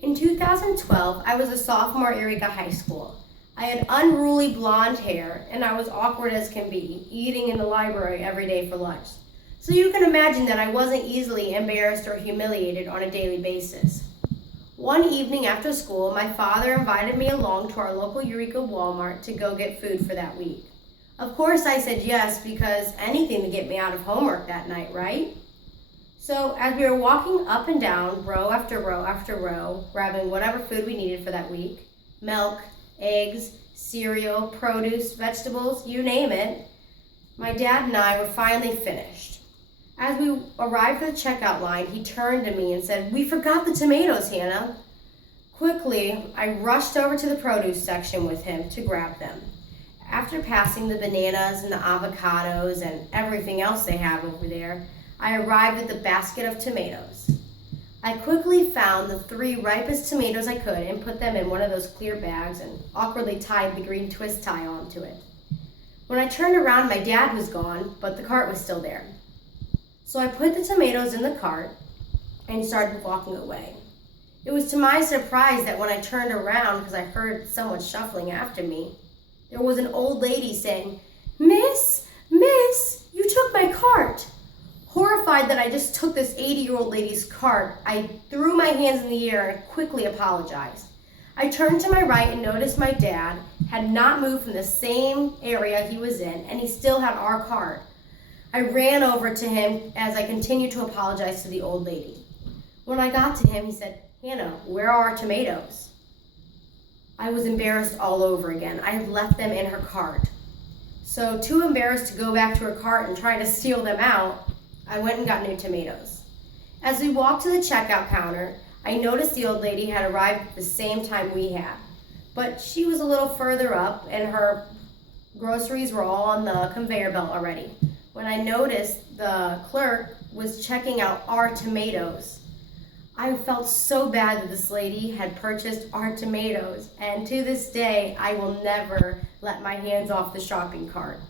In 2012, I was a sophomore at Eureka High School. I had unruly blonde hair, and I was awkward as can be, eating in the library every day for lunch. So you can imagine that I wasn't easily embarrassed or humiliated on a daily basis. One evening after school, my father invited me along to our local Eureka Walmart to go get food for that week. Of course I said yes, because anything to get me out of homework that night, right? So as we were walking up and down, row after row after row, grabbing whatever food we needed for that week, milk, eggs, cereal, produce, vegetables, you name it, my dad and I were finally finished. As we arrived at the checkout line, he turned to me and said, "We forgot the tomatoes, Hannah." Quickly, I rushed over to the produce section with him to grab them. After passing the bananas and the avocados and everything else they have over there, I arrived at the basket of tomatoes. I quickly found the 3 ripest tomatoes I could and put them in one of those clear bags and awkwardly tied the green twist tie onto it. When I turned around, my dad was gone, but the cart was still there. So I put the tomatoes in the cart and started walking away. It was to my surprise that when I turned around, because I heard someone shuffling after me, there was an old lady saying, Miss, you took my cart." Horrified that I just took this 80-year-old lady's cart, I threw my hands in the air and quickly apologized. I turned to my right and noticed my dad had not moved from the same area he was in, and he still had our cart. I ran over to him as I continued to apologize to the old lady. When I got to him, he said, "Hannah, where are our tomatoes?" I was embarrassed all over again. I had left them in her cart. So, too embarrassed to go back to her cart and try to steal them out, I went and got new tomatoes. As we walked to the checkout counter, I noticed the old lady had arrived at the same time we had, but she was a little further up and her groceries were all on the conveyor belt already. When I noticed the clerk was checking out our tomatoes, I felt so bad that this lady had purchased our tomatoes, and to this day, I will never let my hands off the shopping cart.